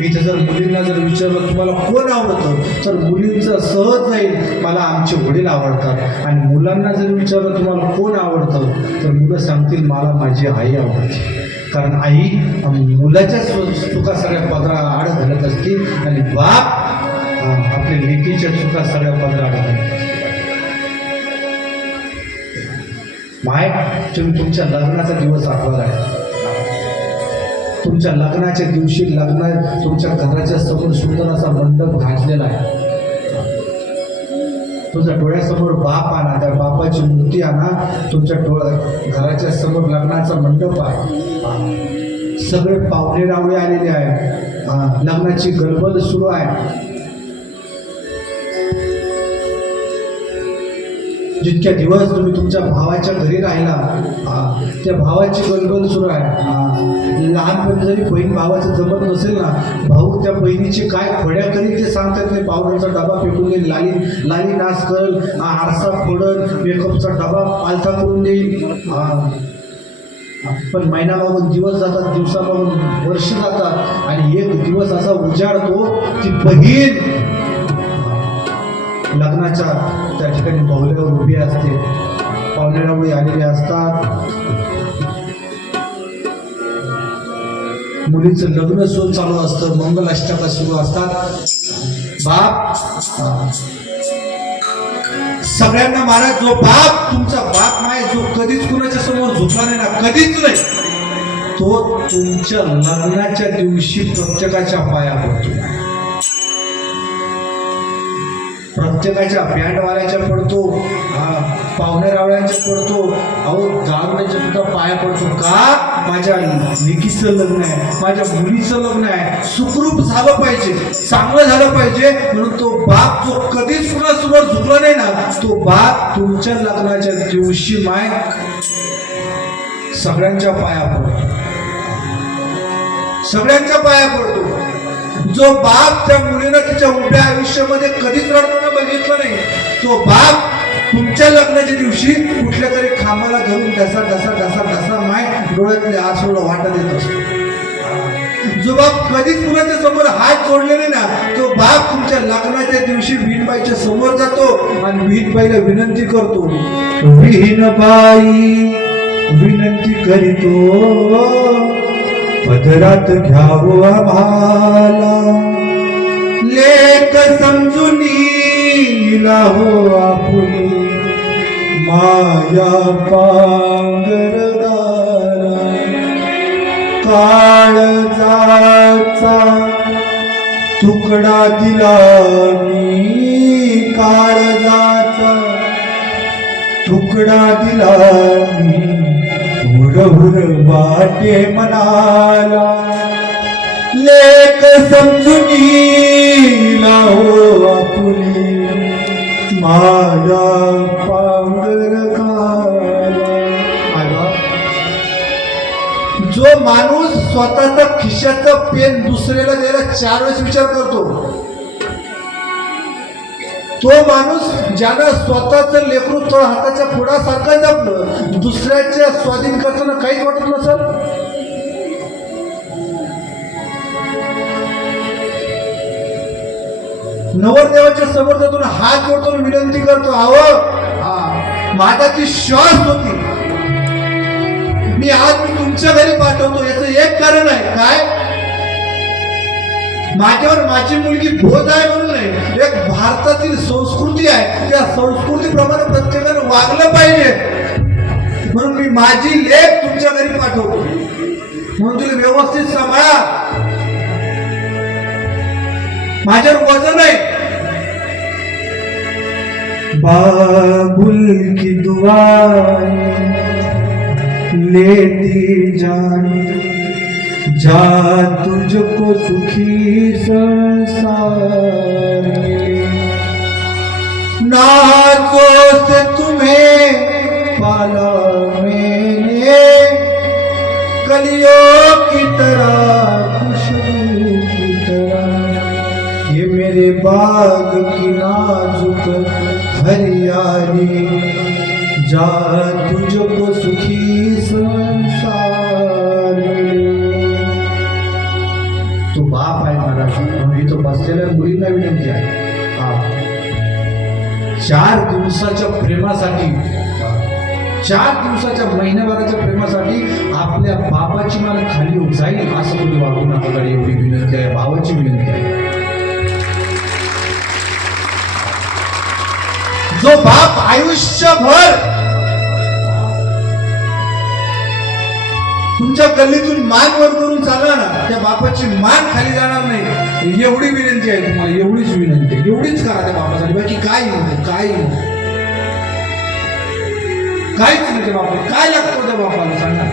इथे जर मुलींना जर विचारलं तुम्हाला कोण आवडतं? तर मुलींचं सहज जाईल मला आमचे वडील आवडतात. आणि मुलांना जर विचारलं तुम्हाला कोण आवडतं? तर मुलं सांगतील मला माझी आई आवडते. कारण आई मुलाच्या सु चुका सगळ्या पदरा आड घालत असते आणि बाप आपल्या लेकीच्या चुका सगळ्या पदरा आड घालत माय तुम्ही तुमच्या लग्नाचा दिवस आठवला आहे. तुमच्या लग्नाच्या दिवशी लग्न तुमच्या घराच्या समोर सुंदर असा मंडप घातलेला आहे. तुमच्या डोळ्यासमोर बाप आणा त्या बापाची मूर्ती आणा. तुमच्या डोळ्या घराच्या समोर लग्नाचा मंडप आहे. सगळे पाहुणे रावळे आलेले आहे लग्नाची गडबड सुरू आहे. जितक्या दिवस तुम्ही तुमच्या भावाच्या घरी राहिला हा, त्या भावाची गणगण सुरू आहे. लहानपणी जरी बहीण भावाचं जमत नसेल ना भाऊ त्या बहिणीची काय खोड्या करीत ते सांगतात नाही पावडरचा डबा फेकून देईल लाली लाली नाश करल आरसा फोडल मेकअपचा डबा पालथा करून देईल. पण महिना मागून दिवस जातात दिवसा मागून वर्ष जातात आणि एक दिवस असा उजाडतो की बहीण लग्नाच्या त्या ठिकाणी पाहुण्यावर उभी असते. पाहुण्यावर आलेले असतात. मुलीचं लग्न सोन चालू असतं मंगल अष्टका सुरू असतात. बाप सगळ्यांना महाराज जो बाप तुमचा बाप माय जो कधीच कुणाच्या समोर झुकला नाही ना कधीच नाही तो तुमच्या लग्नाच्या दिवशी प्रत्येकाच्या पाया पडतो प्रत्येकाच्या बँडवाल्याच्या पडतो पाहुणे रावळ्यांच्या पडतो. अहो दारुण्याच्या सुद्धा पाया पडतो. का? माझ्या लेकीचं लग्न आहे माझ्या मुलीचं लग्न आहे. सुखरूप झालं पाहिजे चांगलं झालं पाहिजे म्हणून तो बाप जो कधीच कुणासमोर झुकला नाही ना तो बाप तुमच्या लग्नाच्या दिवशी माय सगळ्यांच्या पाया पडतो. सगळ्यांच्या पाया पडतो. जो बाप त्या मुलीनं तिच्या उभ्या आयुष्यामध्ये कधीच रडताना बघितलं नाही तो बाप तुमच्या लग्नाच्या दिवशी कुठल्या तरी खांबाला धरून घसा घसा घसा घसा माय डोळ्यातले आसोला वाटा देत असतो. जो बाप कधीच कुणाच्या समोर हात जोडले नाही ना तो बाप तुमच्या लग्नाच्या दिवशी विहीनबाईच्या समोर जातो आणि विहीनबाईला विनंती करतो. विहीनबाई विनंती करीतो. पदरात घ्यावं आम्हाला. लेख समजून हो आपुली. माया पांगरदारा काळजाचा तुकडा दिला मी. काळजाचा तुकडा दिला मी. हुरहुर वाटे मनाला लेख समजून लावो आपुली. माझा पांगर जो माणूस स्वतःचा खिशाचा पेन दुसऱ्याला द्यायला चार वेळेस विचार करतो तो माणूस ज्यानं स्वतःचं लेकरू थोडं हाताच्या पुढासारखं जपलं दुसऱ्याच्या स्वाधीन करताना काहीच वाटत नसल? नवरदेवाच्या समोर जातो हात जोडतो विनंती करतो आव माझाची श्वास होती मी आज मी तुमच्या घरी पाठवतो याचं एक कारण आहे. काय? माझ्यावर माझी मुलगी बोध आहे म्हणून नाही एक भारतातील संस्कृती आहे त्या संस्कृतीप्रमाणे प्रत्येकाने वागलं पाहिजे. म्हणून मी माझी लेख तुमच्या घरी पाठवतो. म्हणून तुम्ही व्यवस्थित सांभाळा. माझ्यावर वजन आहे बाबुल की दुआ लेती जानी. जा तुझको सुखी संसार नाजों से तुम्हें पाला मैंने, कलियों की तरह, खुशबू की तरह। ये मेरे बाग की नाजुक हरियाली। जा तुझको सुखी बसलेल्या मुलींना विनंती आहे. चार दिवसाच्या प्रेमासाठी चार दिवसाच्या महिन्याभराच्या प्रेमासाठी आपल्या बापाची मान खाली जाईल असं तुम्ही वागू नका एवढी विनंती आहे भावाची विनंती आहे. जो बाप आयुष्यभर तुमच्या गल्लीतून मान वर करून चालला ना त्या बापाची मान खाली जाणार नाही. एवढी विनंती आहे तुम्हाला एवढीच विनंती आहे. एवढीच करा त्या बापासाठी बाकी काय नाही काय नाही काहीच नाही त्या बापा काय लागतो त्या बापाला सांगा.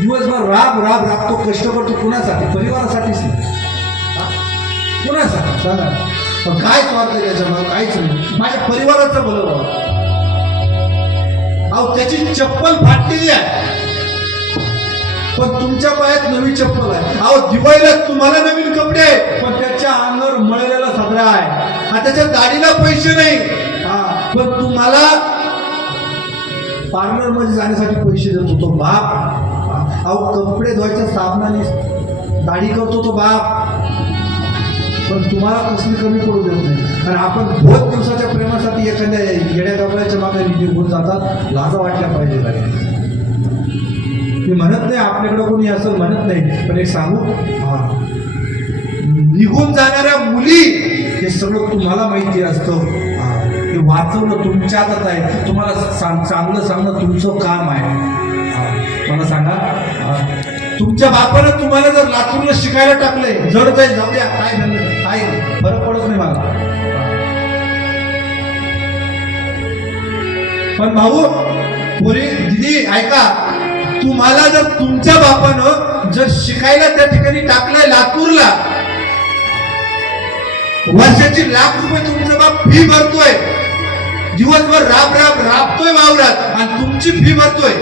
दिवसभर राब राब राबतो कष्ट करतो कुणासाठी? परिवारासाठीच नाही. कुणासाठी? सांगा. पण काय स्वार्थ त्याच्यामुळे? काहीच नाही. माझ्या परिवाराचं भलं बाबा. अहो त्याची चप्पल फाटलेली आहे. पण तुमच्या पायात नवी चप्पल आहे. अहो दिवाळीला तुम्हाला नवीन कपडे आहे पण त्याच्या अंगावर मळलेला सदरा आहे. हा त्याच्या दाढीला पैसे नाही. हा पण तुम्हाला पार्लरमध्ये जाण्यासाठी पैसे देतो तो बाप. अहो कपडे धुवायच्या साबणाने दाढी करतो तो बाप. पण तुम्हाला कसली कमी पडू देत नाही. कारण आपण बहुत दिवसाच्या प्रेमासाठी एखाद्या येड्या गबळ्याच्या मागे निघून जातात. लाजा वाटल्या पाहिजे. काही मी म्हणत नाही आपल्याकडे कोणी असं म्हणत नाही पण एक सांगू? हा. निघून जाणाऱ्या मुली हे सगळं तुम्हाला माहिती असतं. हा, हे वाचवणं तुमच्या हातात आहे. तुम्हाला सांग चांगलं सांगणं तुमचं काम आहे. हा, मला सांगा? तुमच्या बापानं तुम्हाला जर लातूरला शिकायला टाकलंय जड जाईल जाऊ द्या काय झालं काय फरक पडत नाही मला. पण भाऊ पुरी दिदी ऐका. तुम्हाला जर तुमच्या बापानं जर शिकायला त्या ठिकाणी टाकलंय लातूरला वर्षाची लाख रुपये तुमचा बाप फी भरतोय. दिवसभर राब राब राबतोय वावरात आणि तुमची फी भरतोय.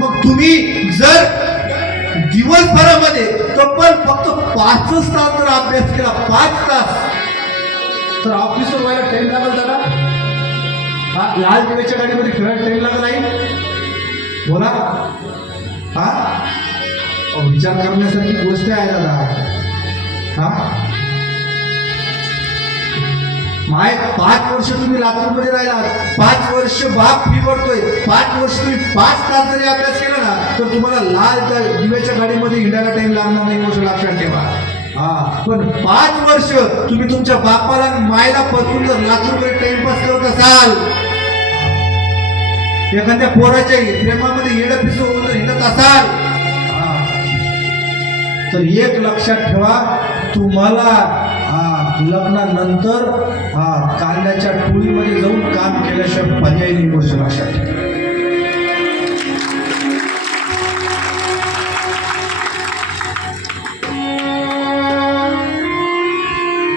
मग तुम्ही जर दिवसभरामध्ये तब्बल फक्त पाचच तास जर अभ्यास केला पाच तास तर ऑफिसवर व्हायला टाइम लागेल दादा. हा लाल दिव्याच्या गाडीमध्ये फिरायला टाइम लागत नाही. बोला. हा? विचार करण्यासारखी गोष्ट आहे दादा. हा? माय पाच वर्ष तुम्ही लातूरमध्ये राहिला पाच वर्ष बाप फी पडतोय पाच वर्ष तुम्ही पाच तास जरी अभ्यास केला ना तर तुम्हाला लाल दिव्याच्या गाडीमध्ये हिंडायला टाइम लागणार नाही गोष्ट लक्षात ठेवा. हा पण पाच वर्ष तुम्ही तुमच्या बापाला आणि मायला पसरून जर रुपये टाइमपास करत असाल एखाद्या पोराच्या प्रेमामध्ये येणं पिसं हिंडत असाल तर एक लक्षात ठेवा तुम्हाला हा लग्नानंतर हा कांद्याच्या टोळीमध्ये जाऊन काम केल्याशिवाय पर्याय नाही गोष्ट लक्षात ठेवा.